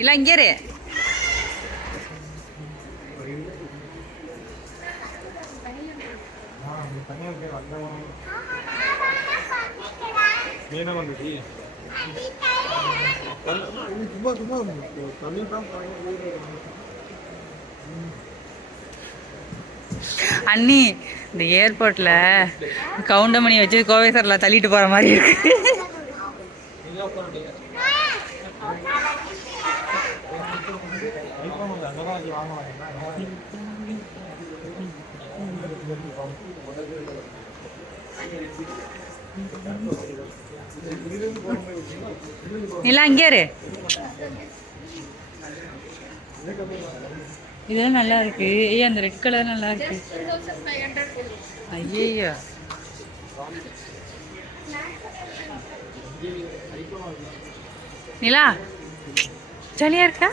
இல்லை இங்கே இரு. அண்ணி இந்த ஏர்போர்ட்ல கவுண்டமணி வச்சு கோவை சரில் தள்ளிட்டு போற மாதிரி இருக்கு. இல்லை அங்கே இரு. இதெல்லாம் நல்லா இருக்கு. ஐயா அந்த ரெட் கலர் நல்லா இருக்கு. ஐயோ நிலா ஜாலியா இருக்கா?